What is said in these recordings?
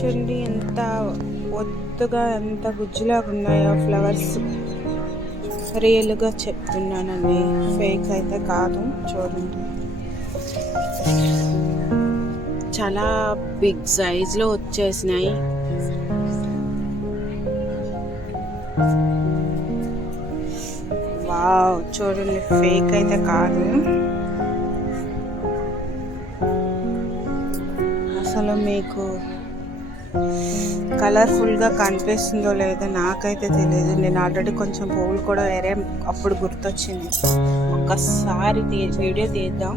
చూడండి ఎంత ఒత్తుగా ఎంత గుజ్జులాగా ఉన్నాయో ఫ్లవర్స్. రియల్గా చెప్తున్నానండి, ఫేక్ అయితే కాదు. చూడండి చాలా బిగ్ సైజ్లో వచ్చేసినాయి. వావ్, చూడండి ఫేక్ అయితే కాదు. అసలు మీకు కలర్ఫుల్గా కనిపిస్తుందో లేదో నాకైతే తెలియదు. నేను ఆల్రెడీ కొంచెం పువ్వులు కూడా వేరే అప్పుడు గుర్తొచ్చింది. ఒక్కసారి వీడియో తీద్దాం,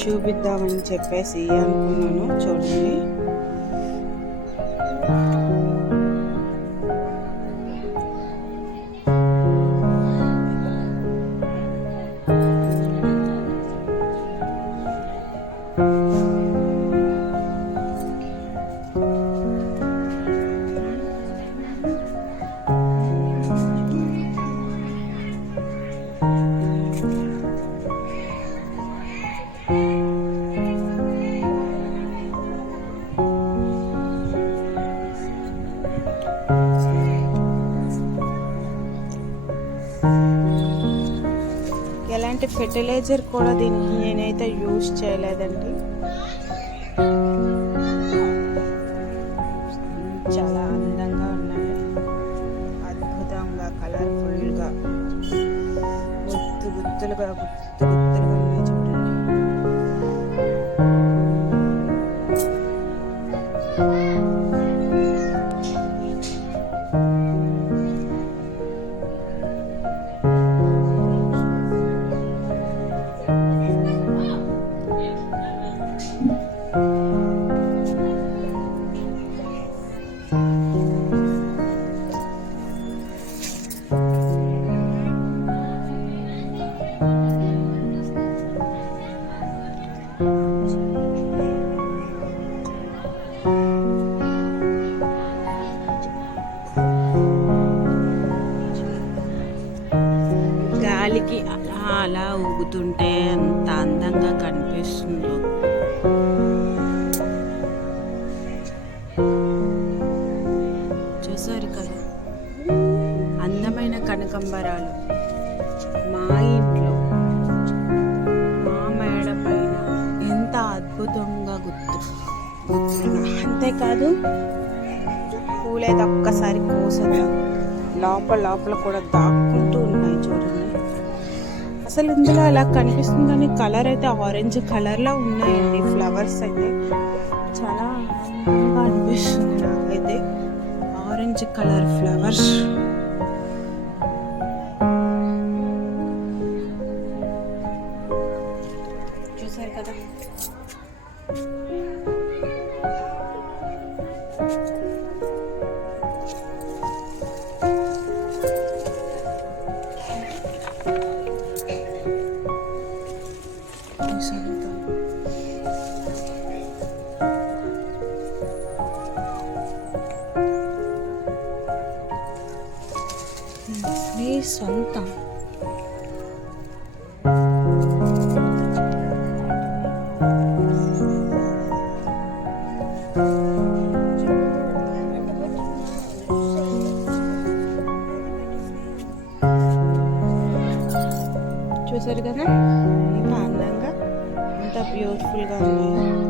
చూపిద్దామని చెప్పేసి అనుకున్నాను. చూడండి ఎలాంటి ఫెర్టిలైజర్ కూడా దీనికి నేనైతే యూజ్ చేయలేదండి. చాలా అందంగా ఉన్నాయి, అద్భుతంగా కలర్ఫుల్గా గుత్తులుగా ఉన్నాయి. చూడండి గాలికి అలా అలా ఊగుతుంటే ఎంత అందంగా కనిపిస్తుందో. చూసారు కదా, అందమైన కనకంబరాలు మా ఇంట్లో మా మేడ పైన ఎంత అద్భుతంగా అంతేకాదు పూలైతే ఒక్కసారి కోసగా లోపల కూడా దాక్కుంటూ ఉన్నాయి. చూడండి అసలు ఇందులో అలా కనిపిస్తుందని కలర్ అయితే ఆరెంజ్ కలర్లో ఉన్నాయండి. ఫ్లవర్స్ అయితే చాలా అందంగా అనిపిస్తుంది నాకైతే. ఆరెంజ్ కలర్ ఫ్లవర్స్ చూసారు కదా. నీ సొంతం చూసారు కదా, ఎంత అందంగా ఎంత బ్యూటిఫుల్గా ఉన్నాయి.